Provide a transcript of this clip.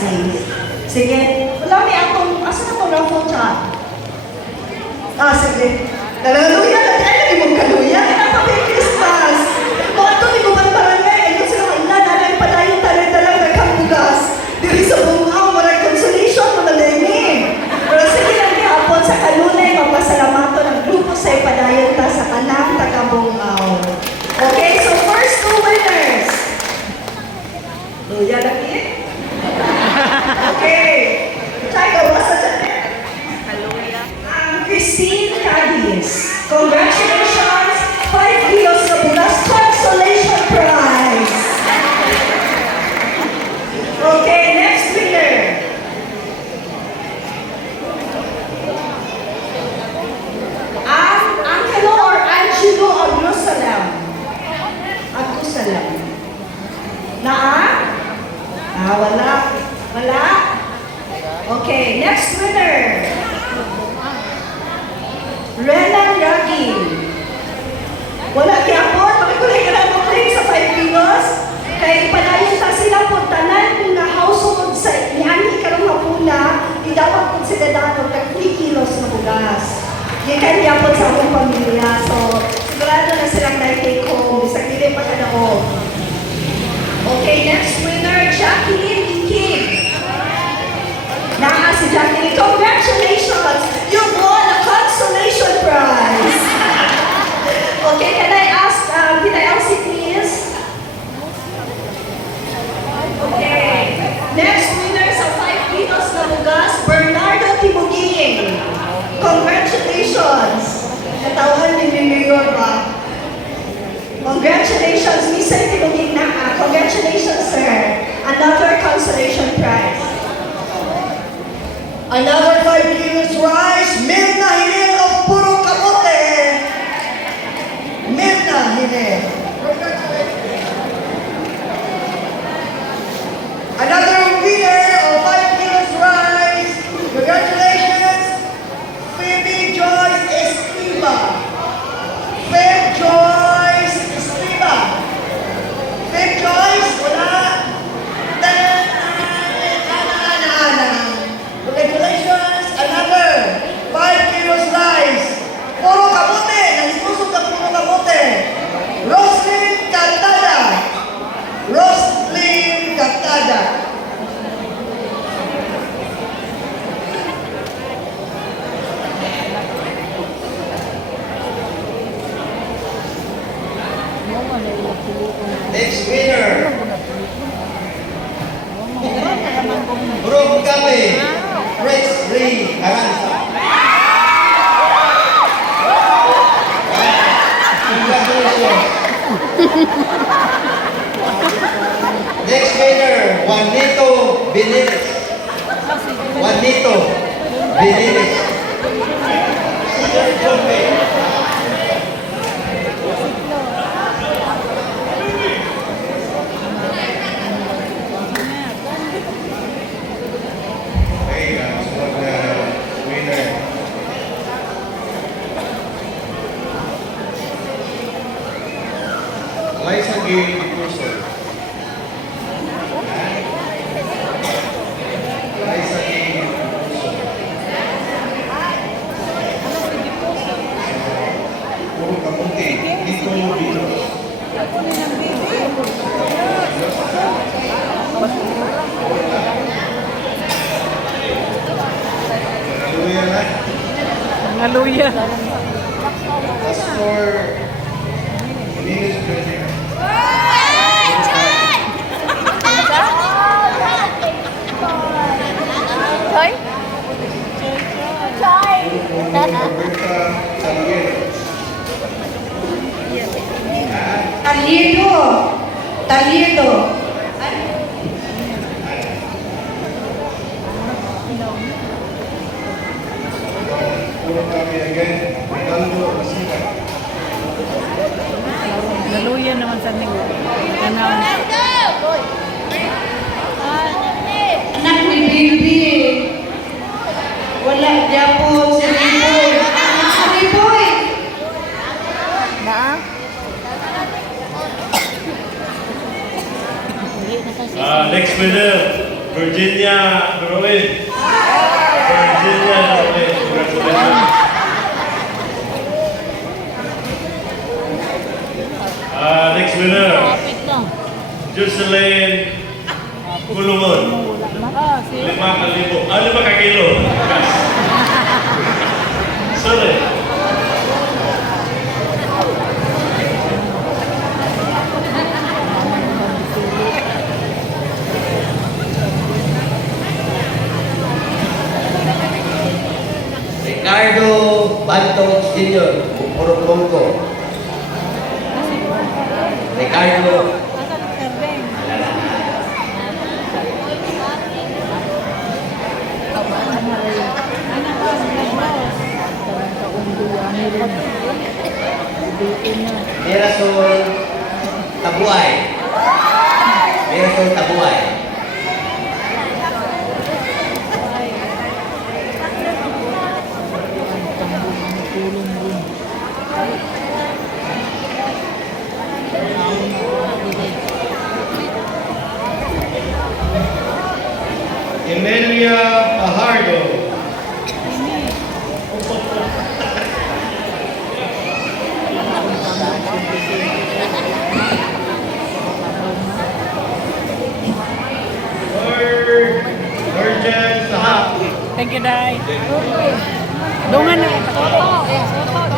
blessings. Sige. Wala may akong, asa na itong raffle chat? Sige. Hallelujah! Kaya hindi mo kaluya. Ito may Christmas. Mga ito, hindi ko man barangay. Ayun sila mga ina, nanay pa na yung talang nagkang bugas. Diri sa bungaw, walang consolation, wala na pero sige lang hapon sa kanunay, magpasalamato ng grupo sa ipadayon ta sa kanang taga-bungaw. Okay, so first two winners. Luya lagi. Okay. Try go, basta dyan. Hallelujah. Christine Cadiz. Congratulations! 5 kilos na bulas consolation prize. Okay, next winner. Angelo or Angelo Aglusalam? Aglusalam. Wala. Wala? Okay, next winner. Renan Ragin. Wala kaya po, makikulay ka na mag-claim sa 5 kilos. Kaya ipanayon sa sila po tanan kung na-household sa niani karong hapuna, di dapat konsiderado ng 3 kilos na bugas. Di kaya po sa akong pamilya. So, sigurado na silang na-take home. Sa kili pa ka na home. Okay, next winner, Jacqueline Kim. Si Jacqueline, congratulations! You won a consolation prize! Okay, can I ask, Elsie, please? Okay. Next winner sa 5 kilos na bugas, Bernardo Timuging. Congratulations! Natawan ni Mayor ba? Congratulations, Mr. Timuging na. Congratulations, sir. Another consolation prize. Another 5 kilos rice, Mirna Hinel of Puro Kamote. Mirna Hinel. Another winner of 5 kilos rice. Congratulations, Phoebe Joyce Escriba. Phoebe Joyce Escriba. Phoebe Joyce, wala. Congratulations, another 5 kilos rice. Puro kamote, nalikusog na puro kamote. Roslyn Cantada. Roslyn Cantada. Next winner. Bro kami. Rex Ray Aranza. Congratulations. Next winner, Juanito Benitez. Juanito Benitez. Liza Gay Dicurso. Liza Gay Dicurso. Puro kamunti. Dito Vilos. Hallelujah na. Hallelujah. Pastor Venus Jr. Choy? Choy! Roberta Salguero. Taliedo. Puro kami again. Rinaldo Masita. Hallelujah naman sa linggo. Ganaw. Anak ni Bibi. Wala niya po si Riboy. Si Riboy. Na? Next winner, Virginia Ruin. Virginia Ruin. Congratulations. Next winner, Kapit lang. Jocelyn Kulungon. Ah, si 5,000. 5 ka kilo. Sorry. Ricardo Bantong Sr. Purok Bongko. Ricardo. Asan ang karbeng? Anak ko, nag-boss. Talang kaunduan nila. Bitin na. Mirasol Tabuay. Mirasol Tabuay. Emelia Fajardo. Norjan Sahak. Thank you, Day. Dungan na. Soto.